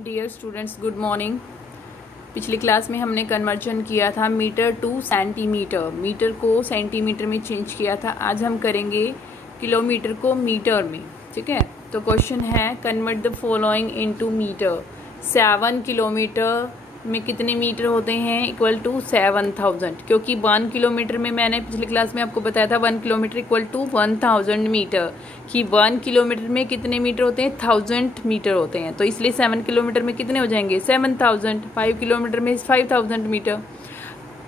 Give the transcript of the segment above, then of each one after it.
Dear students, good morning. पिछली class में हमने कन्वर्जन किया था मीटर टू सेंटीमीटर, मीटर को सेंटीमीटर में चेंज किया था। आज हम करेंगे किलोमीटर को मीटर में। ठीक है, तो क्वेश्चन है convert the following into metre. 7 kilometre में कितने मीटर होते हैं? इक्वल टू 7000, क्योंकि 1 किलोमीटर में मैंने पिछली क्लास में आपको बताया था 1 किलोमीटर इक्वल टू 1000 मीटर, कि 1 किलोमीटर में कितने मीटर होते हैं? 1000 मीटर होते हैं। तो इसलिए 7 किलोमीटर में कितने हो जाएंगे? 7000। 5 किलोमीटर में 5000 मीटर।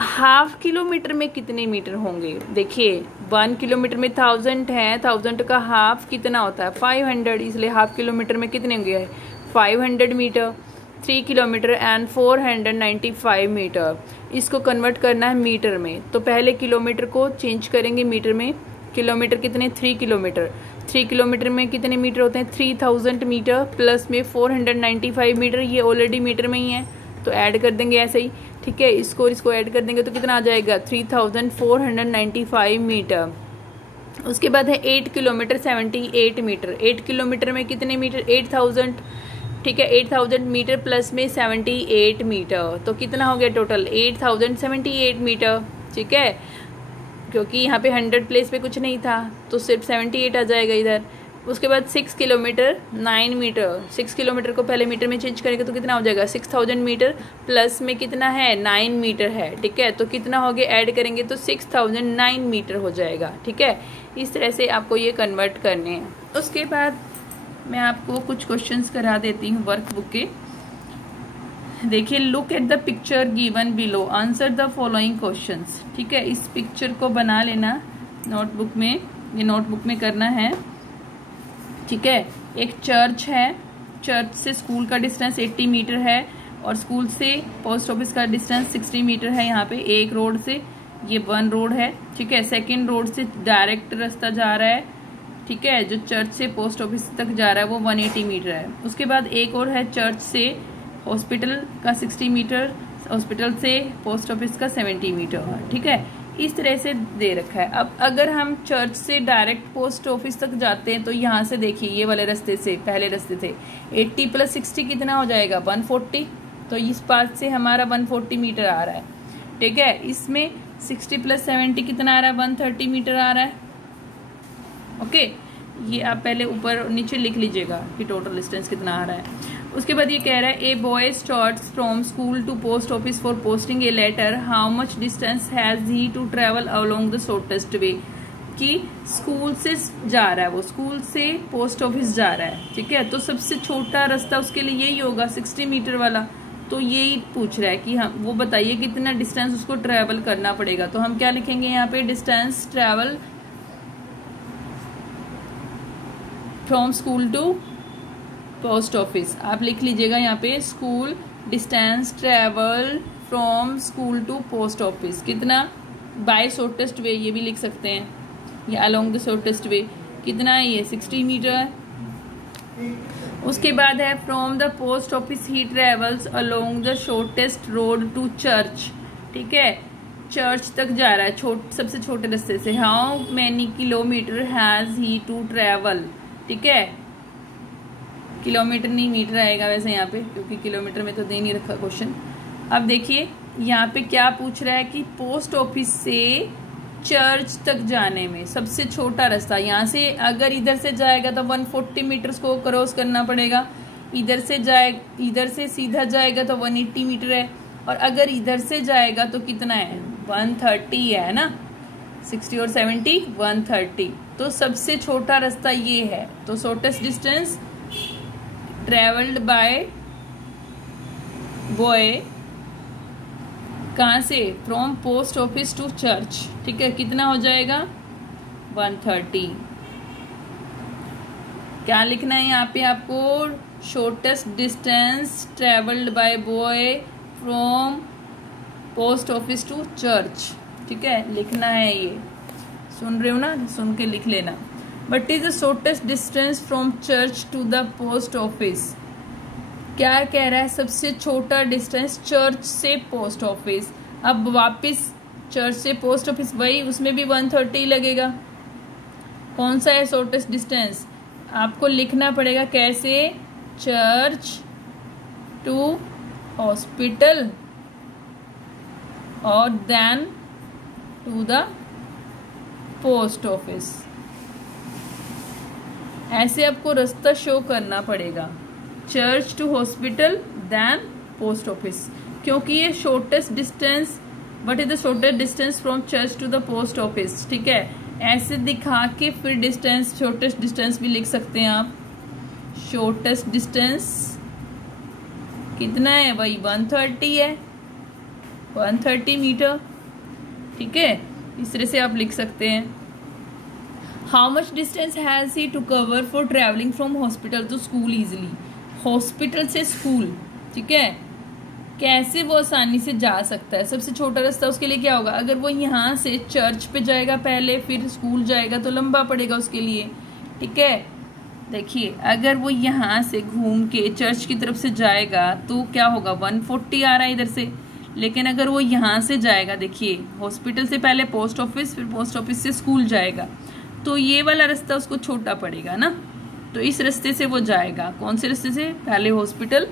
हाफ किलोमीटर में कितने मीटर होंगे? देखिए 1 किलोमीटर में 1000 है, 1000 का हाफ कितना होता है? 500, इसलिए हाफ किलोमीटर में कितने होंगे? 500 मीटर। 3 kilometre and 495 metre. इसको कन्वर्ट करना है मीटर में, तो पहले किलोमीटर को चेंज करेंगे मीटर में। किलोमीटर कितने? 3 किलोमीटर। 3 किलोमीटर में कितने मीटर होते हैं? 3000 मीटर प्लस में 495 मीटर, ये ऑलरेडी मीटर में ही है तो ऐड कर देंगे ऐसे ही। ठीक है, इसको ऐड कर देंगे तो कितना आ जाएगा? 3495 मीटर। उसके बाद है 8 किलोमीटर 78 मीटर। 8 किलोमीटर में कितने मीटर? 8000। ठीक है, 8000 मीटर प्लस में 78 मीटर, तो कितना हो गया टोटल? 8078 मीटर। ठीक है, क्योंकि यहाँ पे 100 प्लेस पे कुछ नहीं था तो सिर्फ 78 आ जाएगा इधर। उसके बाद 6 किलोमीटर 9 मीटर। 6 किलोमीटर को पहले मीटर में चेंज करेंगे तो कितना हो जाएगा? 6000 मीटर प्लस में कितना है? 9 मीटर है। ठीक है, तो कितना हो गया? ऐड करेंगे तो 6009 मीटर हो जाएगा। ठीक है, इस तरह से आपको ये कन्वर्ट करने हैं। उसके बाद मैं आपको कुछ क्वेश्चंस करा देती हूँ वर्कबुक के। देखिए, look at the picture given below, answer the following questions. ठीक है, इस पिक्चर को बना लेना नोटबुक में, ये नोटबुक में करना है। ठीक है, एक चर्च है, चर्च से स्कूल का डिस्टेंस 80 मीटर है और स्कूल से पोस्ट ऑफिस का डिस्टेंस 60 मीटर है। यहाँ पे एक रोड से, ये 1 रोड है। ठीक है, सेकेंड रोड से डायरेक्ट रास्ता जा रहा है। ठीक है, जो चर्च से पोस्ट ऑफिस तक जा रहा है वो 180 मीटर है। उसके बाद एक और है चर्च से हॉस्पिटल का 60 मीटर, हॉस्पिटल से पोस्ट ऑफिस का 70 मीटर है। ठीक है, इस तरह से दे रखा है। अब अगर हम चर्च से डायरेक्ट पोस्ट ऑफिस तक जाते हैं तो यहाँ से देखिए, ये वाले रास्ते से, पहले रास्ते थे 80 प्लस 60 कितना हो जाएगा? 140। तो इस पास से हमारा 140 मीटर आ रहा है। ठीक है, इसमें 60 प्लस 70 कितना आ रहा है? 130 मीटर आ रहा है। ओके, ये आप पहले ऊपर नीचे लिख लीजिएगा कि टोटल डिस्टेंस कितना आ रहा है। उसके बाद ये कह रहा है a boy starts from school to post office for posting a letter, how much distance has he to travel along the shortest way. कि स्कूल से जा रहा है, वो स्कूल से पोस्ट ऑफिस जा रहा है। ठीक है, तो सबसे छोटा रास्ता उसके लिए यही होगा, 60 मीटर वाला। तो यही पूछ रहा है कि हम वो बताइए कितना डिस्टेंस उसको ट्रेवल करना पड़ेगा। तो हम क्या लिखेंगे यहाँ पे? Distance travel from school to post office. आप लिख लीजिएगा यहाँ पे, school distance travel from school to post office कितना? बाय शॉर्टेस्ट वे, ये भी लिख सकते हैं, या अलोंग द शॉर्टेस्ट वे कितना है? ये 60 मीटर है। उसके बाद है from the post office he travels along the shortest road to church. ठीक है, चर्च तक जा रहा है सबसे छोटे रास्ते से। How many kilometre has he to travel. ठीक है, किलोमीटर नहीं मीटर आएगा वैसे यहाँ पे, क्योंकि किलोमीटर में तो दे नहीं रखा क्वेश्चन। अब देखिए यहाँ पे क्या पूछ रहा है कि पोस्ट ऑफिस से चर्च तक जाने में सबसे छोटा रास्ता, यहाँ से अगर इधर से जाएगा तो 140 मीटर को क्रॉस करना पड़ेगा। इधर से सीधा जाएगा तो 180 मीटर है, और अगर इधर से जाएगा तो कितना है? 130 है ना, 60 और 70 130। तो सबसे छोटा रास्ता ये है। तो shortest distance travelled by boy कहाँ से? From post office to church. ठीक है, कितना हो जाएगा? 130। क्या लिखना है यहाँ पे आपको? Shortest distance travelled by boy from post office to church. ठीक है, लिखना है ये। सुन रहे हो ना? सुन के लिख लेना। What is the shortest distance from church to the post office? क्या कह रहा है? सबसे छोटा डिस्टेंस चर्च से पोस्ट ऑफिस। अब वापस चर्च से पोस्ट ऑफिस, वही उसमें भी 130 लगेगा। कौन सा है शॉर्टेस्ट डिस्टेंस? आपको लिखना पड़ेगा कैसे? चर्च टू हॉस्पिटल और then to the post office. ऐसे आपको रास्ता शो करना पड़ेगा, church to hospital then post office, क्योंकि ये shortest distance, what is the shortest distance from church to the post office. ठीक है, ऐसे दिखा के फिर डिस्टेंस, शॉर्टेस्ट डिस्टेंस भी लिख सकते हैं आप। शॉर्टेस्ट डिस्टेंस कितना है भाई, 130 है, 130 मीटर। ठीक है, इस तरह से आप लिख सकते हैं। How much distance has he to cover for travelling from hospital to school easily. Hospital से स्कूल, ठीक है, कैसे वो आसानी से जा सकता है। सबसे छोटा रास्ता उसके लिए क्या होगा, अगर वो यहाँ से चर्च पे जाएगा पहले फिर स्कूल जाएगा तो लंबा पड़ेगा उसके लिए। ठीक है, देखिए अगर वो यहाँ से घूम के चर्च की तरफ से जाएगा तो क्या होगा, 140 आ रहा है इधर से। लेकिन अगर वो यहाँ से जाएगा, देखिए हॉस्पिटल से पहले पोस्ट ऑफिस, फिर पोस्ट ऑफिस से स्कूल जाएगा, तो ये वाला रास्ता उसको छोटा पड़ेगा ना। तो इस रास्ते से वो जाएगा, कौन से रास्ते से, पहले हॉस्पिटल,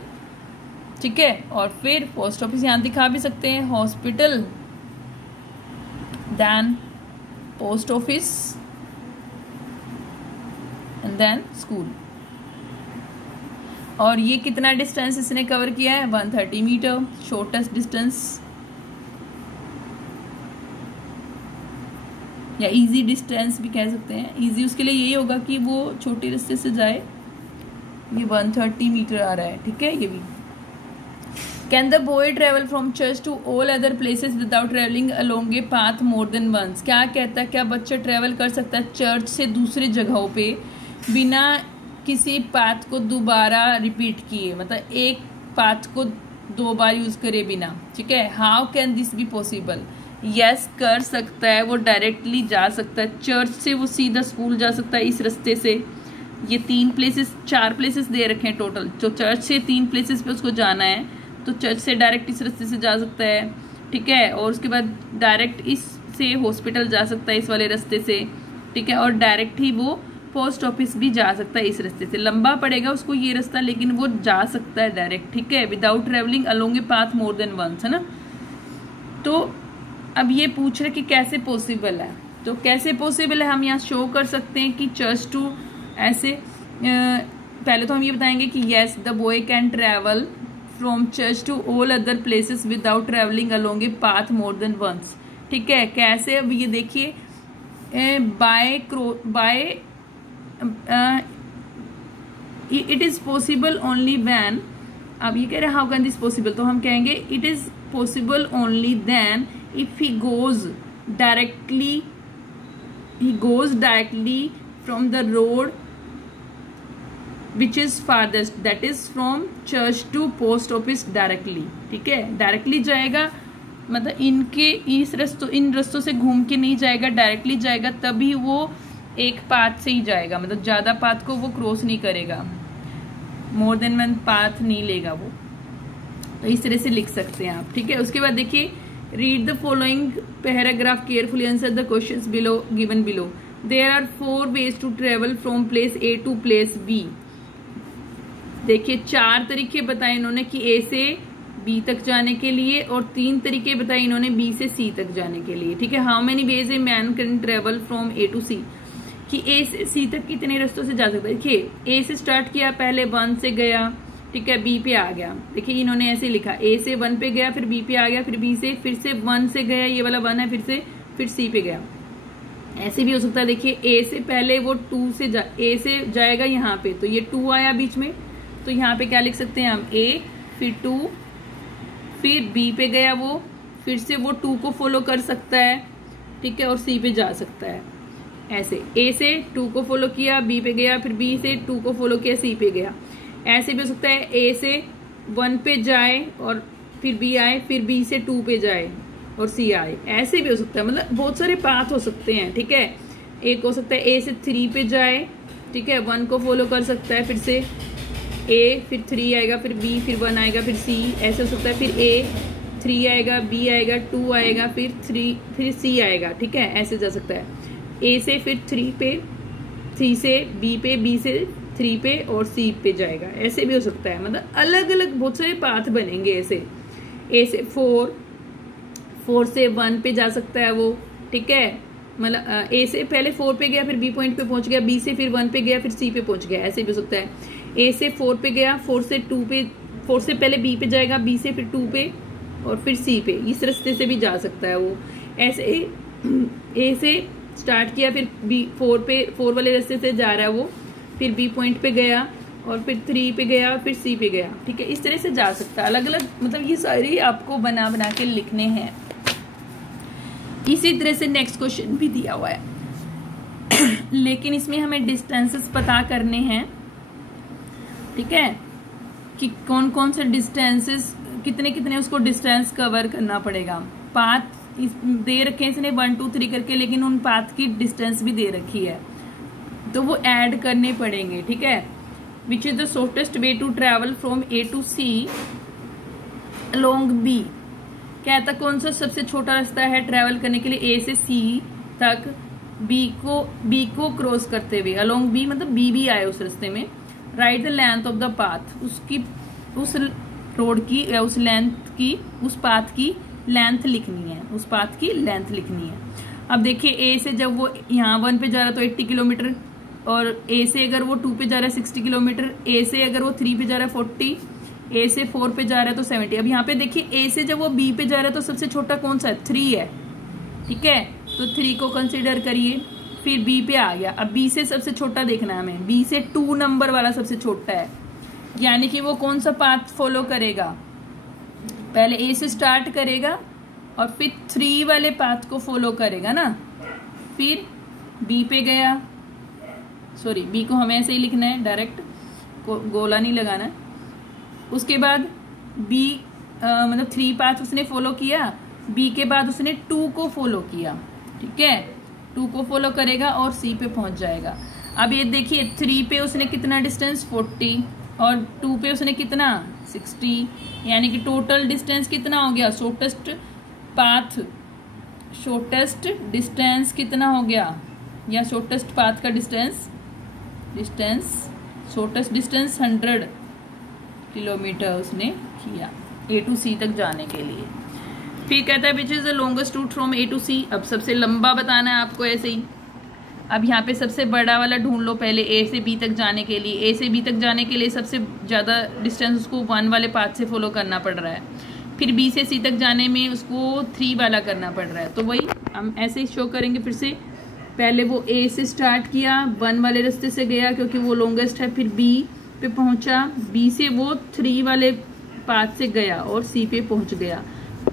ठीक है, और फिर पोस्ट ऑफिस, यहाँ दिखा भी सकते हैं hospital then post office and then school. और ये कितना डिस्टेंस इसने कवर किया है, 130 मीटर, शॉर्टेस्ट डिस्टेंस या इजी डिस्टेंस भी कह सकते हैं। इजी उसके लिए यही होगा कि वो छोटे रास्ते से जाए। ये 130 मीटर आ रहा है, ठीक है। ये भी can the boy travel from church to all other places without travelling along a path more than once. क्या कहता है, क्या बच्चा ट्रेवल कर सकता है चर्च से दूसरे जगहों पे बिना किसी पाथ को दोबारा रिपीट किए, मतलब एक पाथ को 2 बार यूज करे बिना। ठीक है, how can this be possible. Yes, कर सकता है, वो डायरेक्टली जा सकता है चर्च से, वो सीधा स्कूल जा सकता है इस रास्ते से। ये 4 प्लेसेस दे रखे हैं टोटल, जो चर्च से 3 प्लेसेस पे उसको जाना है, तो चर्च से डायरेक्ट इस रास्ते से जा सकता है। ठीक है, और उसके बाद डायरेक्ट इससे हॉस्पिटल जा सकता है इस वाले रास्ते से। ठीक है, और डायरेक्ट ही वो पोस्ट ऑफिस भी जा सकता है इस रास्ते से। लंबा पड़ेगा उसको ये रास्ता, लेकिन वो जा सकता है डायरेक्ट। ठीक है, without travelling along a path more than once, है ना। तो अब ये पूछ रहे कि कैसे पॉसिबल है, तो कैसे पॉसिबल है हम यहाँ शो कर सकते हैं कि चर्च टू ऐसे। पहले तो हम ये बताएंगे कि yes the boy can travel from church to all other places without travelling along a path more than once. ठीक है, कैसे, अब ये देखिए by it is possible only when. अब ये कह रहे हैं हाउ कैन दिस पॉसिबल, तो हम कहेंगे it is possible only then if he goes directly from the road which is farthest, that is from church to post office directly। ठीक है, डायरेक्टली जाएगा, मतलब इन रस्तों से घूम के नहीं जाएगा, डायरेक्टली जाएगा, तभी वो एक पाथ से ही जाएगा, मतलब ज्यादा पाथ को वो क्रॉस नहीं करेगा, मोर देन 1 पाथ नहीं लेगा वो। तो इस तरह से लिख सकते हैं आप। ठीक है, उसके बाद देखिए read the following paragraph carefully, answer the questions below given below। there are 4 ways to travel from place A to place B। देखिए 4 तरीके बताए इन्होंने कि A से B तक जाने के लिए, और 3 तरीके बताए इन्होंने B से C तक जाने के लिए। ठीक है, how many ways a man can travel from A to C, कि A से C तक कितने रास्तों से जा सकता है। देखिए A से स्टार्ट किया, पहले 1 से गया, ठीक है, बी पे आ गया। देखिए इन्होंने ऐसे लिखा, ए से 1 पे गया, फिर बी पे आ गया, फिर बी से फिर से 1 से गया, ये वाला 1 है, फिर सी पे गया। ऐसे भी हो सकता है। देखिए ए से पहले वो 2 से ए से जाएगा यहाँ पे, तो ये 2 आया बीच में, तो यहाँ पे क्या लिख सकते हैं हम, ए फिर 2, फिर बी पे गया वो, फिर से वो 2 को फॉलो कर सकता है। ठीक है, और सी पे जा सकता है। ऐसे ए से 2 को फॉलो किया, बी पे गया, फिर बी से 2 को फॉलो किया, सी पे गया। ऐसे भी हो सकता है ए से 1 पे जाए और फिर बी आए, फिर बी से 2 पे जाए और सी आए। ऐसे भी हो सकता है, मतलब बहुत सारे पाथ हो सकते हैं। ठीक है, एक हो सकता है ए से 3 पे जाए, ठीक है, 1 को फॉलो कर सकता है, फिर से ए फिर 3 आएगा, फिर बी फिर 1 आएगा, फिर सी। ऐसे हो सकता है फिर ए 3 आएगा, बी आएगा, 2 आएगा, फिर 3 फिर सी आएगा। ठीक है, ऐसे जा सकता है। ए से फिर 3 पे, 3 से बी पे, बी से 3 पे और C पे जाएगा। ऐसे भी हो सकता है, मतलब अलग अलग बहुत सारे पाथ बनेंगे ऐसे। A से 4 से 1 पे जा सकता है वो, ठीक है, मतलब A से पहले 4 पे गया, फिर B पॉइंट पे पहुंच गया, B से फिर 1 पे गया, फिर C पे पहुंच गया। ऐसे भी हो सकता है। A से 4 पे गया, 4 से 2 पे, 4 से पहले B पे जाएगा, B से फिर 2 पे और फिर C पे। इस रास्ते से भी जा सकता है वो। ऐसे A से स्टार्ट किया, फिर B 4 वाले रास्ते से जा रहा है वो, फिर B पॉइंट पे गया और फिर 3 पे गया और फिर C पे गया, ठीक है। इस तरह से जा सकता है अलग अलग, मतलब ये सारी आपको बना बना के लिखने हैं। इसी तरह से नेक्स्ट क्वेश्चन भी दिया हुआ है लेकिन इसमें हमें डिस्टेंसेस पता करने हैं, ठीक है, कि कौन कौन से डिस्टेंसेस, कितने कितने उसको डिस्टेंस कवर करना पड़ेगा। पाथ दे रखे हैं इसने 1 2 3 करके, लेकिन उन पाथ की डिस्टेंस भी दे रखी है, तो वो ऐड करने पड़ेंगे, ठीक है। Which is the shortest way to travel from A to C along B। कहता कौन सा सबसे छोटा रास्ता है ट्रेवल करने के लिए A से C तक, B को क्रॉस करते हुए। अलोंग B मतलब B भी आए उस रास्ते में। Right the length of the path, उस रोड की या उस लेंथ की, उस पाथ की लेंथ लिखनी है, उस पाथ की लेंथ लिखनी है। अब देखिए A से जब वो यहाँ 1 पे जा रहा है तो 80 किलोमीटर, और A से अगर वो 2 पे जा रहा है 60 किलोमीटर, A से अगर वो 3 पे जा रहा है 40, A से 4 पे जा रहा है तो 70। अब यहाँ पे देखिए A से जब वो B पे जा रहा है तो सबसे छोटा कौन सा है, 3 है, ठीक है, तो 3 को कंसीडर करिए। फिर B पे आ गया। अब B से सबसे छोटा देखना है हमें, B से 2 नंबर वाला सबसे छोटा है, यानी कि वो कौन सा पाथ फॉलो करेगा, पहले A से स्टार्ट करेगा और फिर 3 वाले पाथ को फॉलो करेगा ना। फिर B पे गया, सॉरी B को हमें ऐसे ही लिखना है, डायरेक्ट गोला नहीं लगाना है। उसके बाद B मतलब 3 पाथ उसने फॉलो किया, B के बाद उसने 2 को फॉलो किया, ठीक है, 2 को फॉलो करेगा और C पे पहुंच जाएगा। अब ये देखिए 3 पे उसने कितना डिस्टेंस 40 और 2 पे उसने कितना 60, यानी कि टोटल डिस्टेंस कितना हो गया, शॉर्टेस्ट पाथ, शॉर्टेस्ट डिस्टेंस कितना हो गया, या शॉर्टेस्ट पाथ का डिस्टेंस शॉर्टेस्ट डिस्टेंस 100 किलोमीटर उसने किया A to C तक जाने के लिए। फिर कहता है which is the longest route from A to C। अब सबसे लंबा बताना है आपको ऐसे ही। अब यहाँ पे सबसे बड़ा वाला ढूंढ लो पहले A से B तक जाने के लिए। A से B तक जाने के लिए सबसे ज़्यादा डिस्टेंस उसको 1 वाले पाथ से फॉलो करना पड़ रहा है, फिर B से C तक जाने में उसको 3 वाला करना पड़ रहा है। तो वही हम ऐसे ही शो करेंगे फिर से। पहले वो A से स्टार्ट किया, 1 वाले रास्ते से गया क्योंकि वो लॉन्गेस्ट है, फिर B पे पहुंचा, B से वो 3 वाले पाथ से गया और C पे पहुंच गया।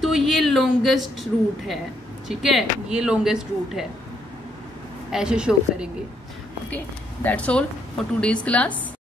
तो ये लॉन्गेस्ट रूट है, ठीक है, ये लॉन्गेस्ट रूट है, ऐसे शो करेंगे। Okay, that's all for today's class.